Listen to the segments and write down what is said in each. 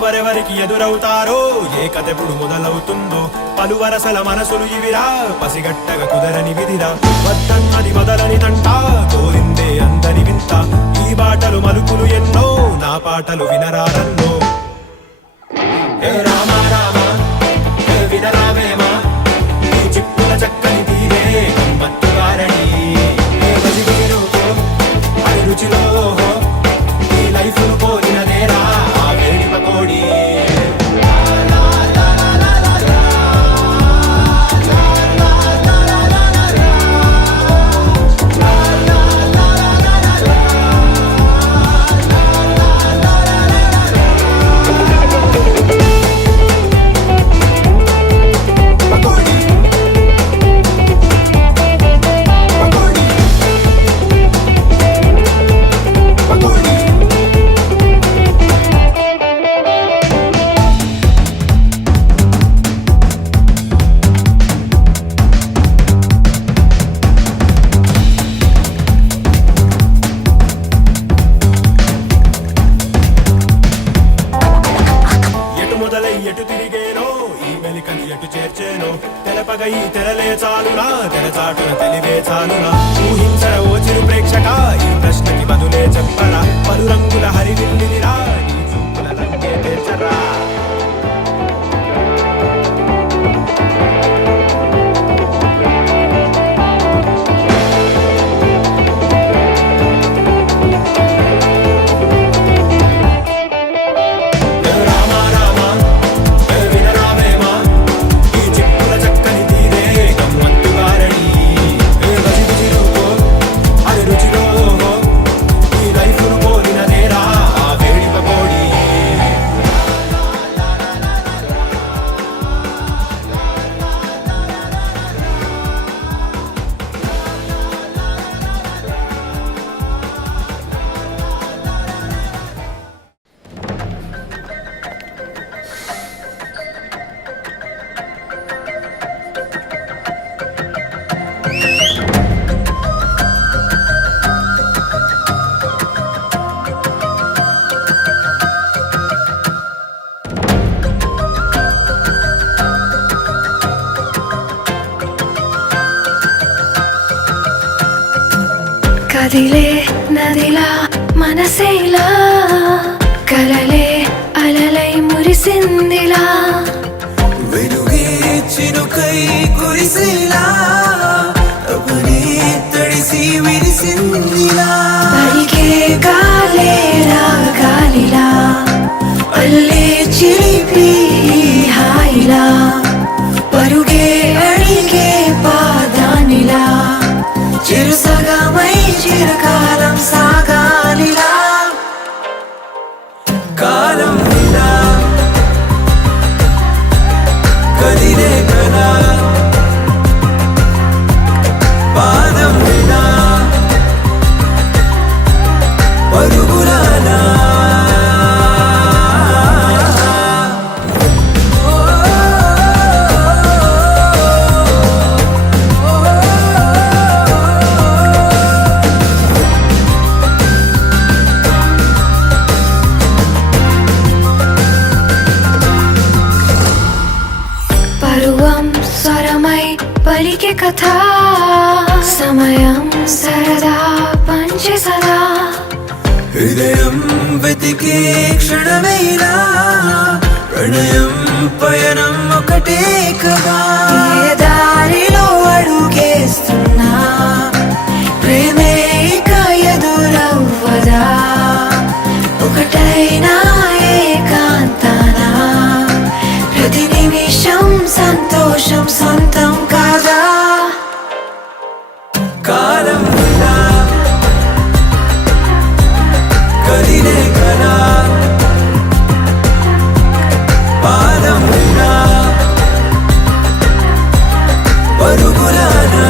ఎవరెవరికి ఎదురవుతారో ఏ కథెప్పుడు మొదలవుతుందో పలువరసల మనసులు ఇవిరా పసిగట్టగా కుదరని విధిరా వద్దన్నది మొదలని తంట కోరిందే అందని వింత ఈ బాటలు మలుపులు ఎన్నో నా పాటలు వినరారన్నో ఏ రామ రామ ఏ వినరావేమా ఈ చిక్కుల చక్కని తీరే గమ్మత్తు గారడి ఏ బజిగురు అది రుచిలో ఈ లైఫ్ను పోలినదేరా ఆ వేడి పకోడి కదిలే నదిలా మనసేలా కలలే అలలై మురిసిందిలా వెలుగే చినుకై కురిసేలా అప్పుడే తడిసి విరిసిందిలా పలికే గాలే రాగాలిలా అల్లే చిలిపి హాయిలా పరుగే అడిగే పాదానిలా చిరుసగమై చిరకాలం సాగాలిలా కాలం ఇలా కదిలే కలా పాదం ఇలా పరుగులానా పలికే కథ సమయం సరదా పంచే సదా హృదయం వెతికే క్షణమైనా ప్రణయం పయనం ఒకటే కదా ఏ దారిలో అడుగేస్తున్నా ప్రేమే ఇక ఎదురవ్వదా ఒకటైనా ఏకాంతానా ప్రతి నిమిషం సంతోషం సొంతం కాదా కాలం ఇలా కదిలే కలా పాదం ఇలా పరుగులానా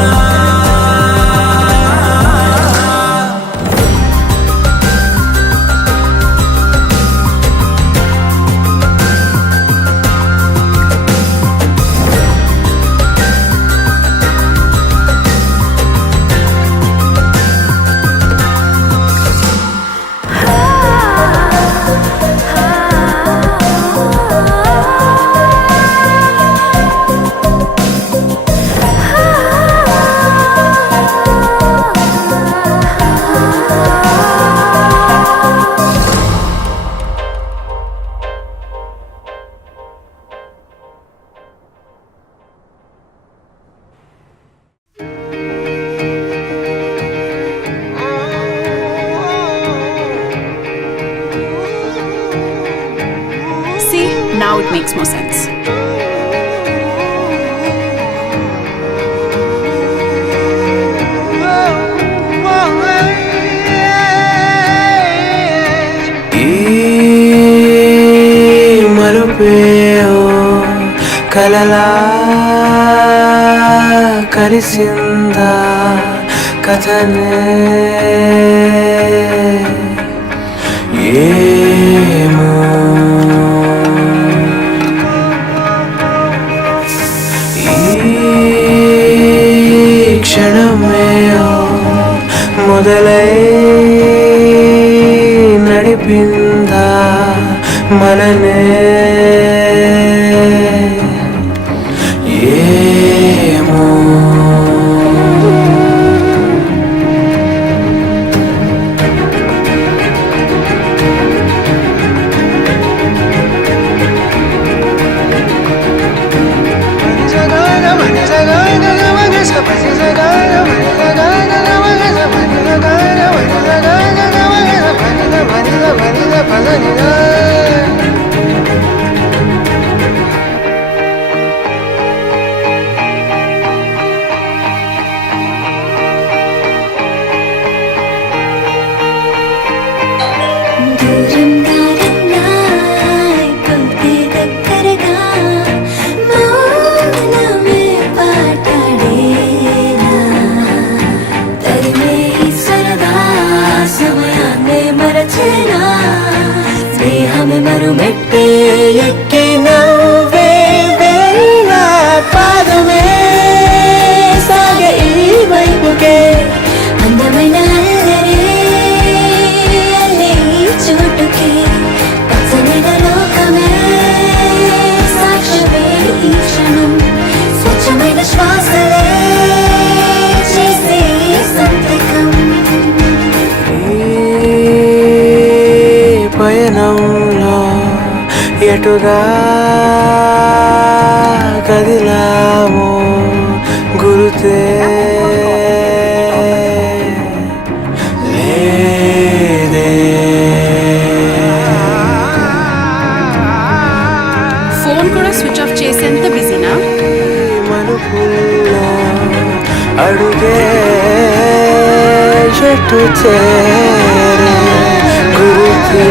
it makes more sense. కలలా కలిసిందా కథనే ఏమో ఈ క్షణమే మొదలై నడిపిందా మననే పయనంలో ఎటుగా కదిలాము గురుతే లేదే. ఫోన్ కూడా స్విచ్ ఆఫ్ చేసేంత బిజీనా? మనుపుల్లో అడుగే చెట్టు చేరే గురుతే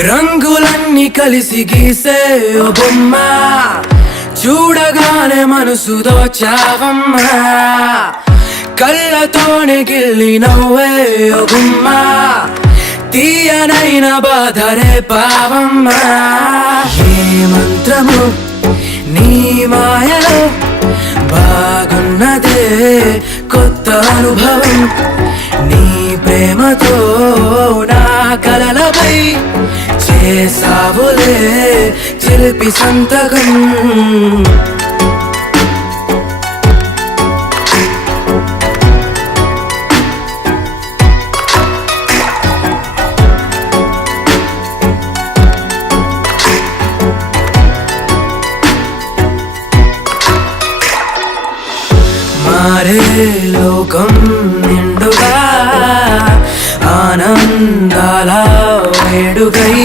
రంగులన్నీ కలిసి గీసే ఓ బొమ్మ చూడగానే మనసు దోచావమ్మా కళ్ళతోనే గిల్లి నవ్వే ఓ గుమ్మ తీయనైన బాధరే పావమ్మా ఏ మంత్రము నీ మాయలో బాగున్నదే కొత్త అనుభవం నీ ప్రేమతో నా కలలపై చేసావులే చిలిపి సంతకం మారే లోకం నిండుగా ఆనందాల వేడుకై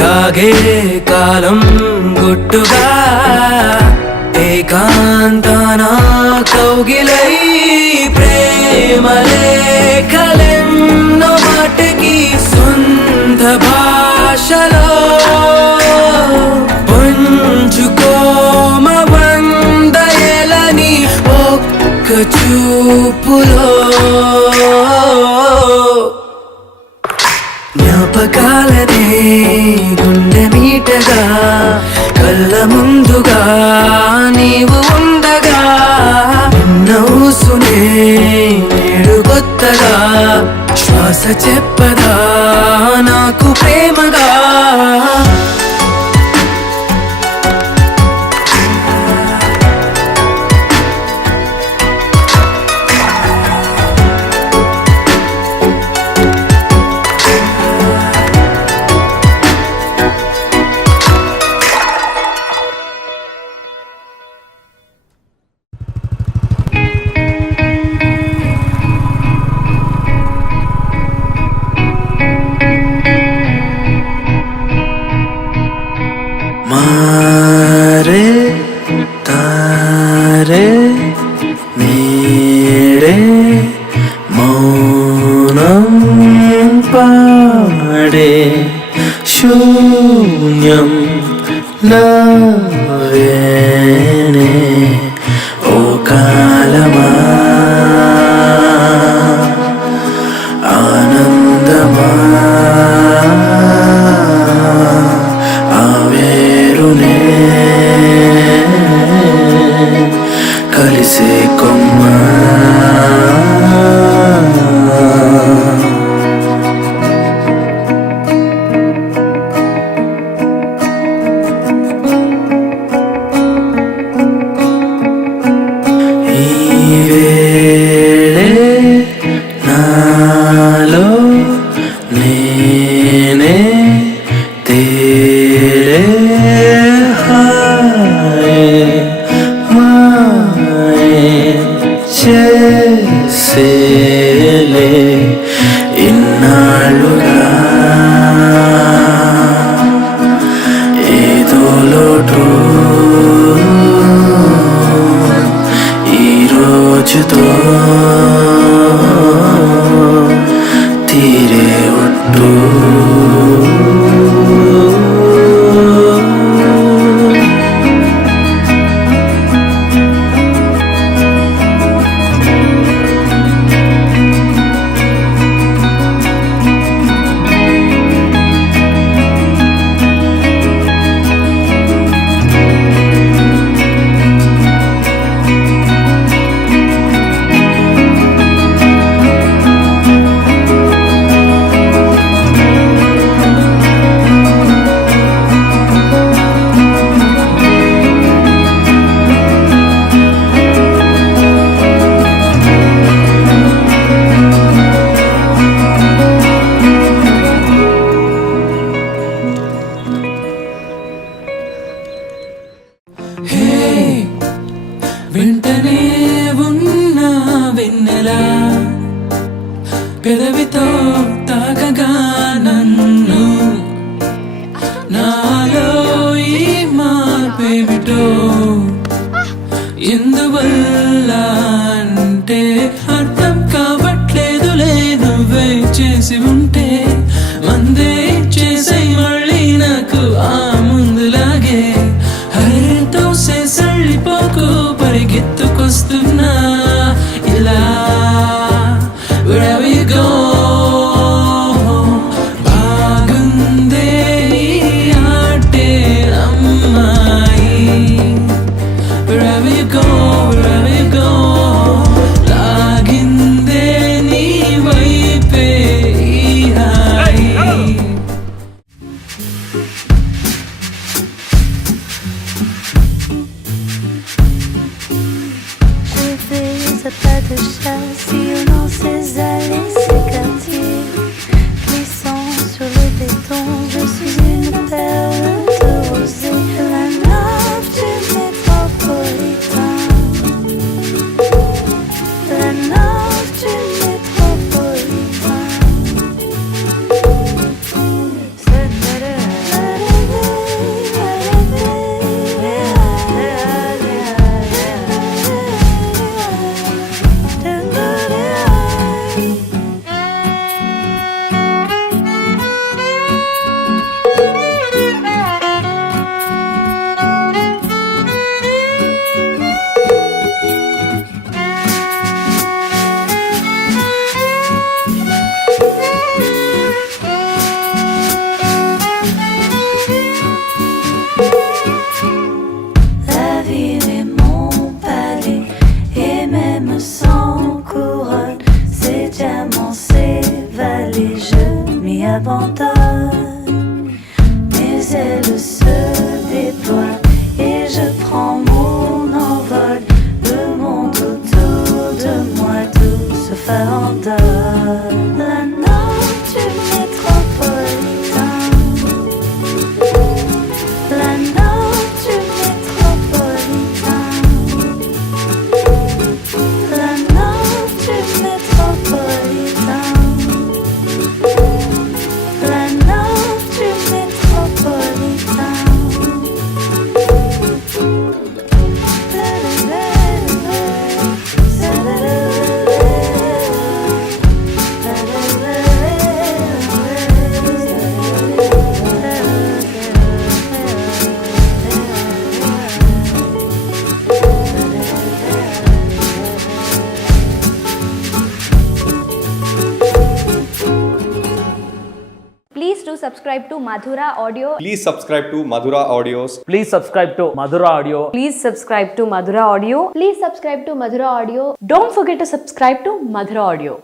దాగే కాలం గుట్టుగా ఏకాంతాన కౌగిలై ప్రేమలే కలెన్నో మాటకి సొంత భాషలో పంచుకోమ వందయలని ఒక్క చూపులో జ్ఞాపకాలనే గుండె మీటగా కళ్ళ ముందుగా నీవు ఉండగా నిన్న ఊసునే నేడు కొత్తగా శ్వాస చెప్పదా నాకు ప్రేమగా శూన్యం నవేనే ఓ కాలమా ఆనందమా ఆవేరునే కలిసే కొమ్మ పెదవితో తాకగా నన్ను నాలో ఈ మార్పేమిటో ఎందువల్ల అంటే అర్థం కావట్లేదులే నువ్వే చేసి ఉంటే మందే చేసే మళ్ళీ నాకు ఆ ముందులాగే హరితో సళ్ళిపోకు పరిగెత్తుకొస్తున్నా ఇలా wherever you go బాగుందే ఆటే అమ్మాయి wherever you go లాగిందే నీ వైపే ఈ హాయి Pas de chasse, sillonnant ses allées, ses quartiers, glissant sur le béton. Je suis une perle de rosée, la nymphe du métropolitain, la nymphe du métropolitain. se faire en dehors. La note du métropolitain. La note du métropolitain. La note du métropolitain. La note du métropolitain. Please do subscribe to Madhura Audio. Please subscribe to Madhura Audios. Please subscribe to Madhura Audio. Please subscribe to Madhura Audio. Please subscribe to Madhura Audio. Don't forget to subscribe to Madhura Audio.